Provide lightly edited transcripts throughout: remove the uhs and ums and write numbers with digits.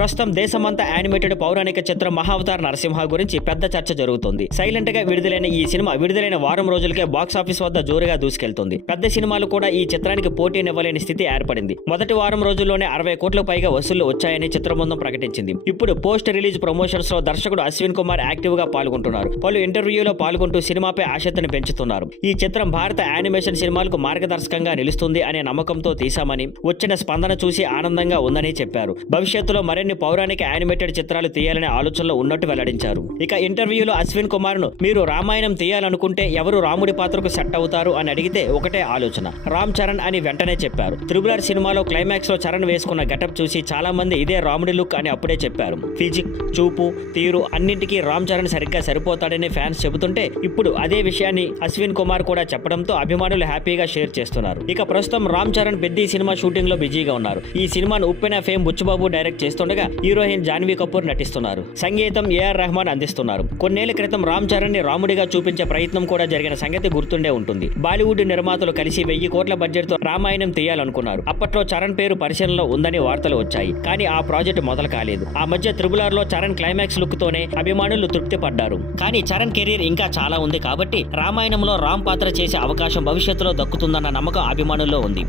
ప్రస్తుతం దేశమంతా యానిమేటెడ్ పౌరాణిక చిత్రం మహావతార్ నరసింహ గురించి పెద్ద చర్చ జరుగుతుంది. సైలెంట్ గా విడుదలైన ఈ సినిమా విడుదలైన వారం రోజులకే బాక్సాఫీస్ వద్ద జోరుగా దూసుకెళ్తుంది. పెద్ద సినిమాలు కూడా ఈ చిత్రానికి పోటీనివ్వలేని స్థితి ఏర్పడింది. మొదటి వారం రోజుల్లోనే 60 కోట్ల పైగా వసూళ్లు వచ్చాయని చిత్రబృందం ప్రకటించింది. ఇప్పుడు పోస్ట్ రిలీజ్ ప్రమోషన్స్ లో దర్శకుడు అశ్విన్ కుమార్ యాక్టివ్ గా పాల్గొంటున్నారు. పలు ఇంటర్వ్యూలో పాల్గొంటూ సినిమాపై ఆసక్తిని పెంచుతున్నారు. ఈ చిత్రం భారత యానిమేషన్ సినిమాలకు మార్గదర్శకంగా నిలుస్తుంది అనే నమ్మకంతో తీశామని, వచ్చిన స్పందన చూసి ఆనందంగా ఉందని చెప్పారు. భవిష్యత్తులో మరిన్ని పౌరాణిక యానిమేటెడ్ చిత్రాలు తీయాలనే ఆలోచనలో ఉన్నట్టు వెల్లడించారు. ఇక ఇంటర్వ్యూలో అశ్విన్ కుమార్ ను మీరు రామాయణం తీయాలనుకుంటే ఎవరు రాముడి పాత్రకు సెట్ అవుతారు అని అడిగితే ఒకటే ఆలోచన, రామ్ చరణ్ అని వెంటనే చెప్పారు. త్రిబులర్ సినిమాలో క్లైమాక్స్ లో చరణ్ వేసుకున్న గెటప్ చూసి చాలా మంది ఇదే రాముడి లుక్ అని అప్పుడే చెప్పారు. ఫిజిక్, చూపు, తీరు అన్నింటికీ రామ్ చరణ్ సరిగ్గా సరిపోతాడని ఫ్యాన్స్ చెబుతుంటే ఇప్పుడు అదే విషయాన్ని అశ్విన్ కుమార్ కూడా చెప్పడంతో అభిమానులు హ్యాపీగా షేర్ చేస్తున్నారు. ఇక ప్రస్తుతం రామ్ చరణ్ పెద్ద సినిమా షూటింగ్ లో బిజీగా ఉన్నారు. ఈ సినిమాను ఉప్పెన ఫేమ్ బుచ్చుబాబు డైరెక్ట్ చేస్తుండగా హీరోయిన్ జాన్వీ కపూర్ నటిస్తున్నారు. సంగీతం ఏఆర్ రెహమాన్ అందిస్తున్నారు. కొన్నేళ్ల క్రితం రామ్ చరణ్ ని రాముడిగా చూపించే ప్రయత్నం కూడా జరిగిన సంగతి గుర్తుండే ఉంటుంది. బాలీవుడ్ నిర్మాతలు కలిసి 1000 కోట్ల బడ్జెట్ తో రామాయణం తీయాలనుకున్నారు. అప్పట్లో చరణ్ పేరు పరిశీలనలో ఉందని వార్తలు వచ్చాయి. కానీ ఆ ప్రాజెక్ట్ మొదలు కాలేదు. ఆ మధ్య త్రిబులర్ లో చరణ్ క్లైమాక్స్ లుక్ తోనే అభిమానులు తృప్తి పడ్డారు. కానీ చరణ్ కెరీర్ ఇంకా చాలా ఉంది కాబట్టి రామాయణంలో రామ్ పాత్ర చేసే అవకాశం భవిష్యత్తులో దక్కుతుందన్న నమ్మకం అభిమానుల్లో ఉంది.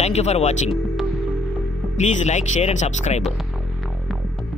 Thank you for watching. Please like, share and subscribe.